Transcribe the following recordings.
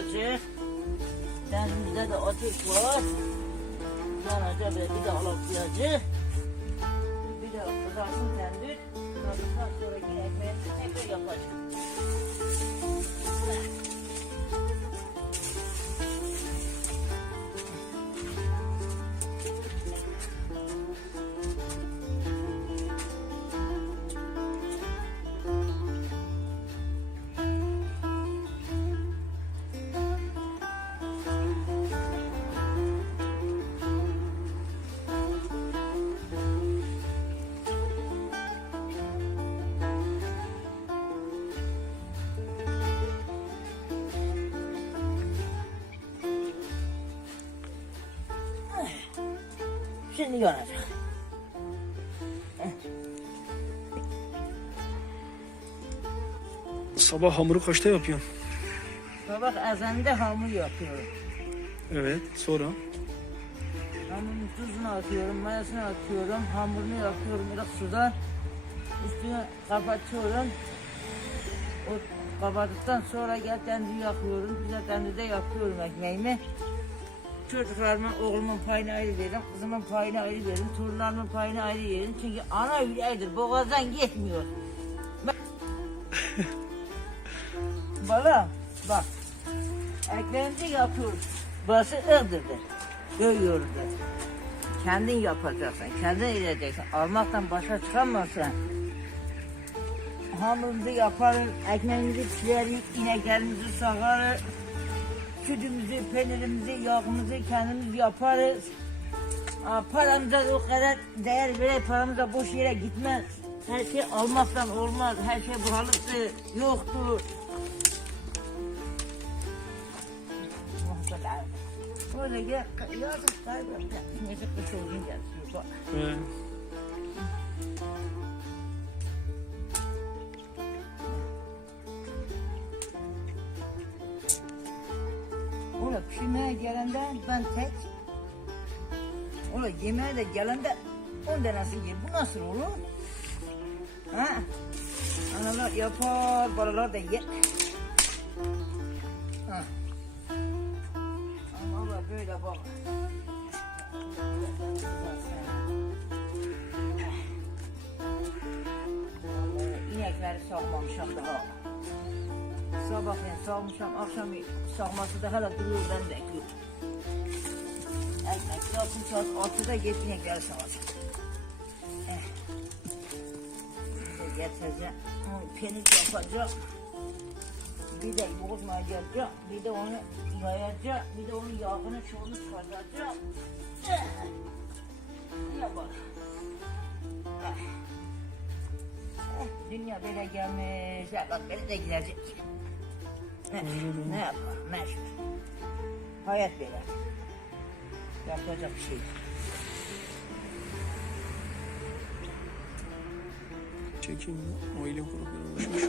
Atacak. Denizde de ateş var. Yanacak ve bir de alıp Şimdi yanacak. Sabah hamuru kaçta yapıyorsun? Sabah ezanda hamur yapıyorum. Evet. Sonra? Hamurun tuzunu atıyorum, mayasını atıyorum, hamurunu yapıyorum biraz suda. Üstüne kapatıyorum. O kabardıktan sonra gel tendiyi yakıyorum. Güzel tendide yapıyorum ekmeğimi. Çocuklarıma oğlumun payını ayrı veririm, kızımın payını ayrı veririm, torunlarımın payını ayrı veririm. Çünkü ana yüreğidir, boğazdan gitmiyor. Ben- Bala, bak, ekmeğimizi yapıyoruz. Burası Iğdır'dır, Göğyur'dur. Kendin yapacaksın, kendin edeceksin. Almaktan başa çıkamazsın. Hamurumuzu yaparız, ekmeğimizi pişiririz, ineklerimizi sağarız. Sütümüzü, peynirimizi, yağımızı kendimiz yaparız. Aa, paramıza o kadar değer verir, paramız boş yere gitmez. Her şey almaktan olmaz, her şey buhalıktır, yoktur. Böyle gel, yazık kaybım. Neyse kış olunca. bak. Pişirmeye gelende ben tek. Ola yemeğe de gelende on tanesi yer. Bu nasıl olur? Ha? Analar yapar, balalar da yer. Ha. Ama böyle bak. İnekleri sağmamışım daha. Sabahleyin sağmışam, akşam sağması da hala duruyor ben bekliyorum. Ekmek yapsın saat 6'da git inekleri sağacak. Eh. Getireceğim, peynir yapacağım. Bir de yoğurt mayacağım, bir de onu yayacağım, bir de onun yağını çoğunu çıkartacağım. Eh. Yapar. Eh. Eh, Dünya böyle gelmiş, bak beni de gidecek. Ne, ne yapar, mecbur. Hayat böyle. Yapacak bir şey yok. çekim aile grupları oluşmuş.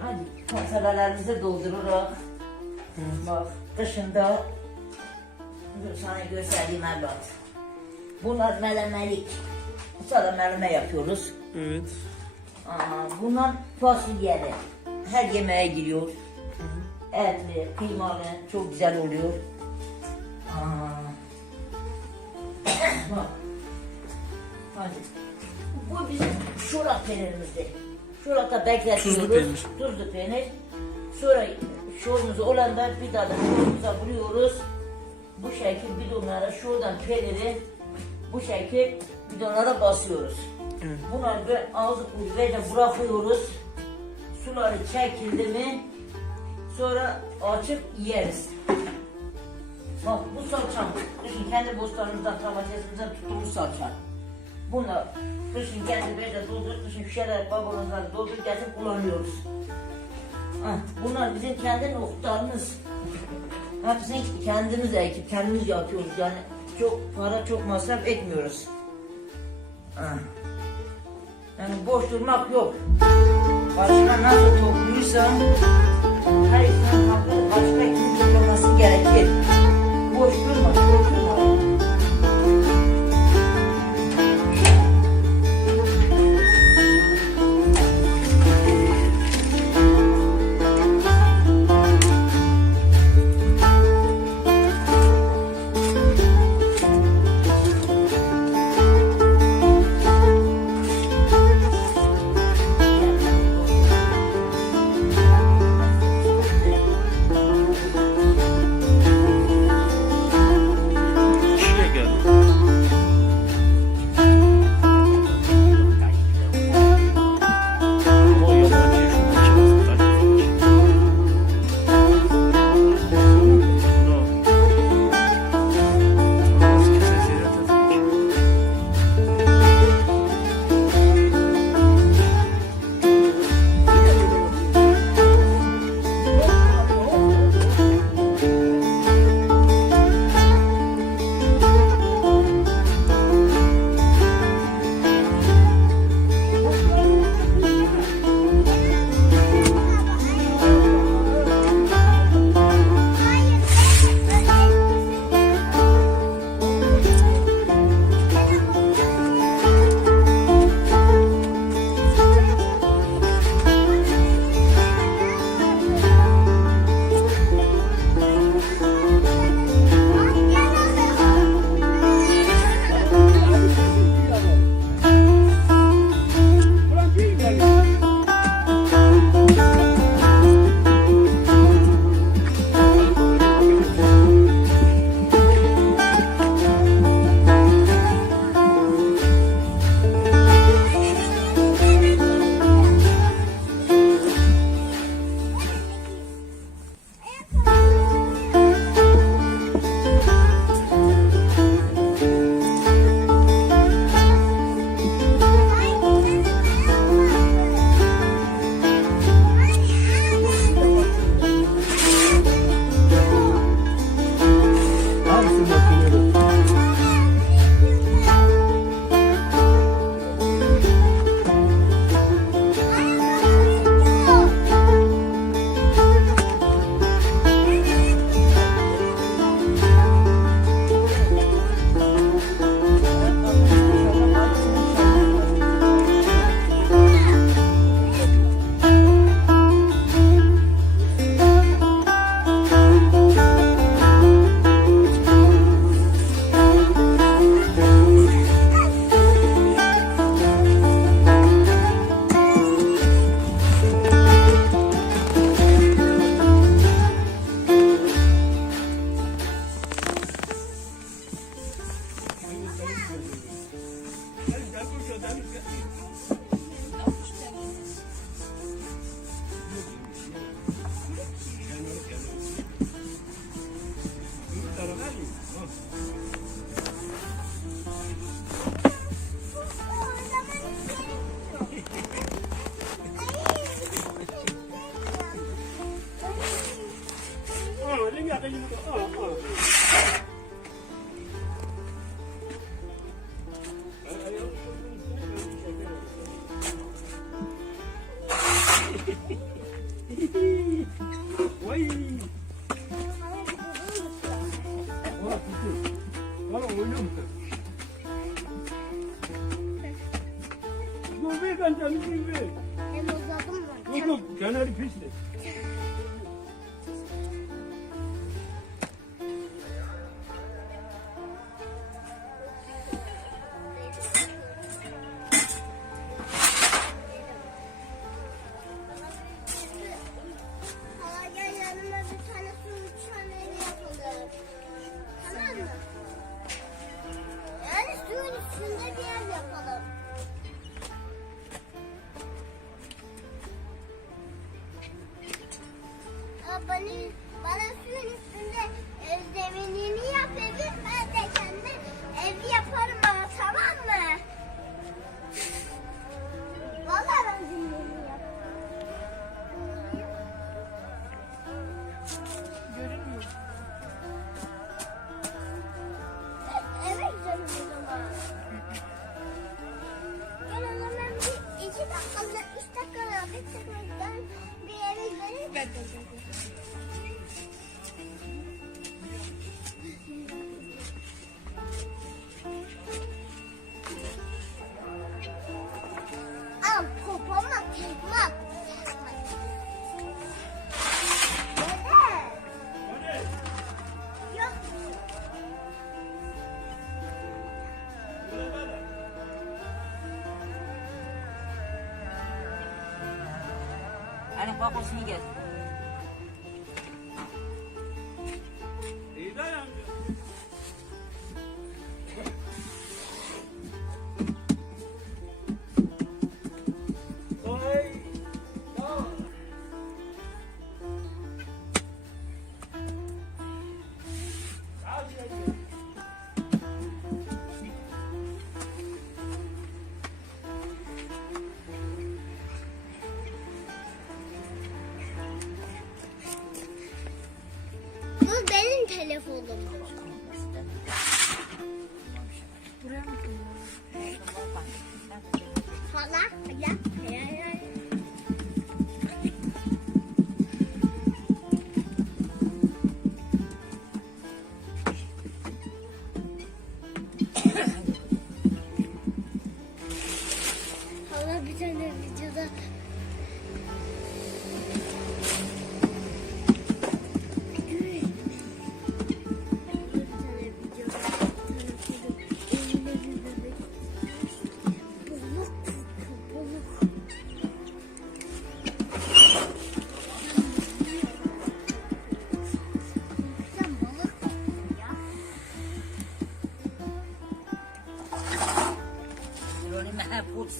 Hadi konservelerimizi doldururuz. Bak dışında dur sana göstereyim evlat. Bunlar melemelik. Sonra meleme yapıyoruz. Evet. Aa, bunlar fasulyeli. Her yemeğe giriyor. Etli, kıymalı, çok güzel oluyor. Aa. Bak. Hadi. Bu bizim şurak peynirimizdir. Şurakta bekletiyoruz. Tuzlu peynir. Tuzlu peynir. Sonra şovumuz olanda bir daha da şovumuza vuruyoruz. Bu şekil bidonlara şuradan peyniri bu şekil bidonlara basıyoruz. Evet. Bunları böyle ağzı böyle bırakıyoruz. Suları çekildi mi sonra açıp yeriz. Bak bu salçam, kışın kendi bostanımızdan, domatesimizden tuttuğumuz salça. Bunu kışın kendi böyle doldur, kışın şişeler, babalarımızdan doldur, getirip kullanıyoruz. Ah, bunlar bizim kendi noktalarımız. Hepsini kendimiz ekip, kendimiz yapıyoruz yani. Çok para, çok masraf etmiyoruz. Yani boş durmak yok. Başka nasıl topluysan her insan hakkı başka kimi toplaması gerekir. 这衣服了到了。Papos Miguel. 好啦好呀。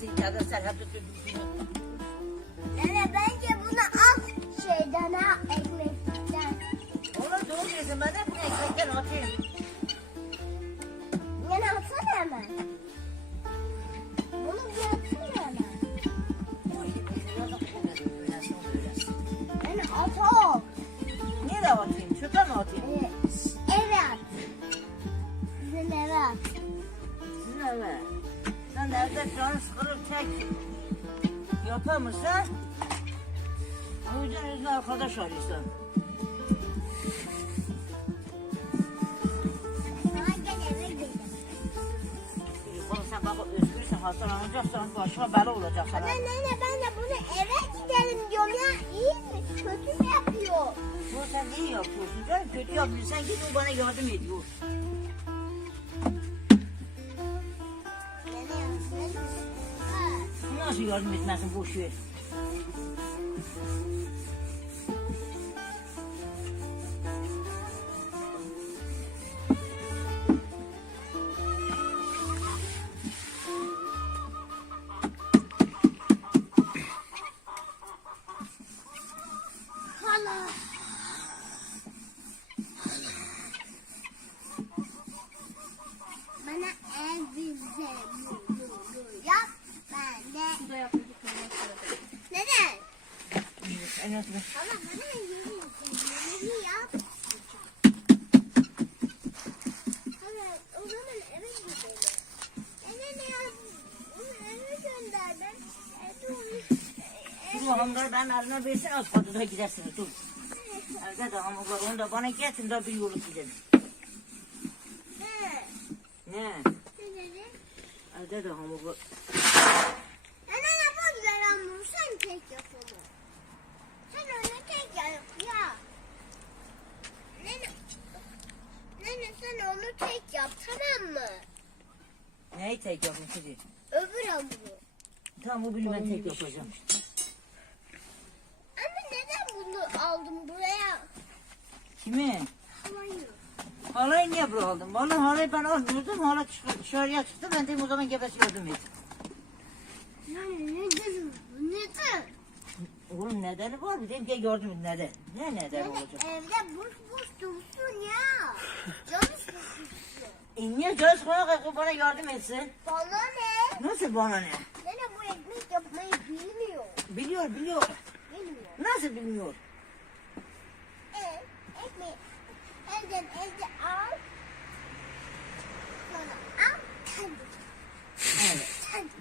你那个在哪？olmuşsa o yüzden özüne arkadaş arıyorsun. Sen bak özgürsen hastalanacaksan başına bela olacak sana. Ama nene ben de bunu eve gidelim diyorum ya iyi mi kötü mü yapıyor? Bu sen iyi yapıyorsun canım kötü yapıyorsun sen gidin bana yardım ediyorsun. nasıl yardım etmesin boş. Onu... Şunu hamurları ben eline versin az fatıda gidersiniz dur. Evde de hamur var onu da bana getirin de bir yolu gidelim. Ne? Evde de hamur var. Nene yapabilir hamuru sen tek yap onu. Sen onu tek yap ya. Nene... Sen onu tek yap tamam mı? Neyi tek yapın kızı? Öbür hamuru. Tamam bu bilmem tek yapacağım. Ama neden bunu aldım buraya? Kimi? Havayı. Halayı niye buraya aldın? Vallahi halayı ben almıyordum. Hala çık- dışarıya çıktı. Ben dedim o zaman gebesi yardım et. Yani neden? Neden? Oğlum nedeni var mı? Dedim ki et neden? Ne Neden olacak? evde boş boş dursun ya. E niye canı sıkına kalkıp bana yardım etsin? Bana ne? Nasıl bana ne? Nene bu ekmek yapmayı bilmiyor. Biliyor biliyor. Bilmiyor. Nasıl bilmiyor? E, ekmeği elden elde al. Sonra al. Kendi. Evet. Kendi.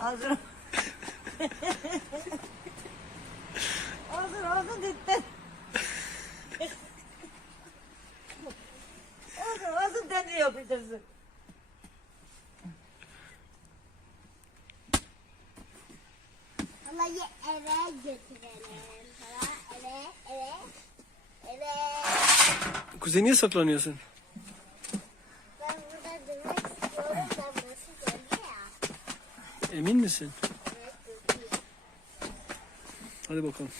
Hazır. Hazır hazır dedi. Hazır hazır dedi yapıştırsın. Halayı eve götürelim. Hala eve eve. Eve. Kuzey niye saklanıyorsun? Ben burada durmak istiyorum. Ben burası gölge ya. Emin misin? Evet gölge. Hadi bakalım.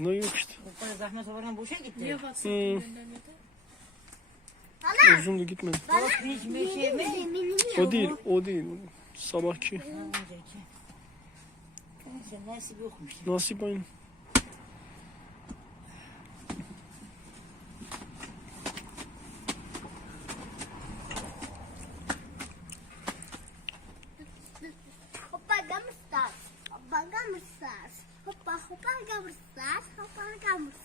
Ona yok işte. Bu kadar zahmet olan boşa gitti. Niye Hmm. WhatsApp'tan göndermedi? Hala. Uzundu gitmedi. Bana bir şey mi? O değil, o değil. Sabahki. Nasip aynı. Carregamos.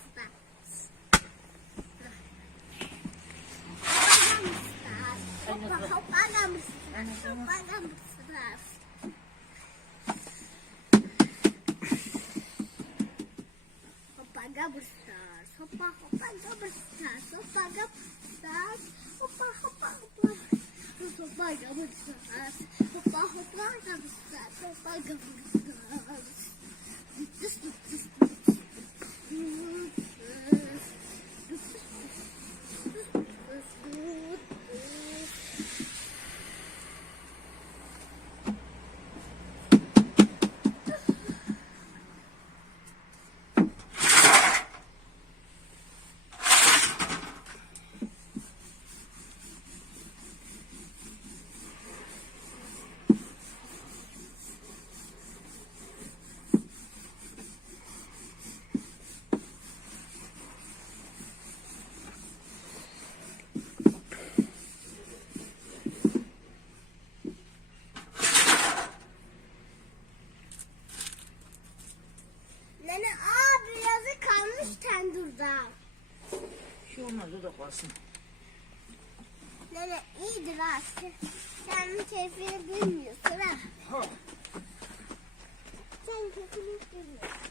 Tendurda. Şu olmaz o da kalsın. Nene iyidir ha. Sen keyfini bilmiyorsun ha. Ha. Sen keyfini bilmiyorsun.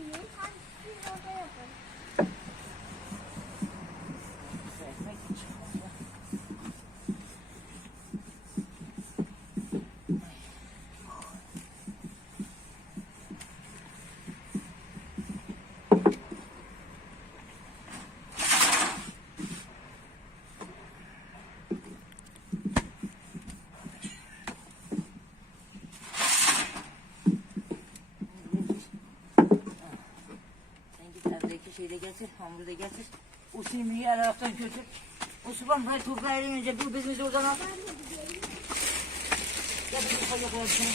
you. Şöyle getir, hamuru da getir. O silmeyi el ayaktan götür. Osman burayı toprağı önce bu bezimizi oradan al. Gel bir yukarıya koyalım şunu.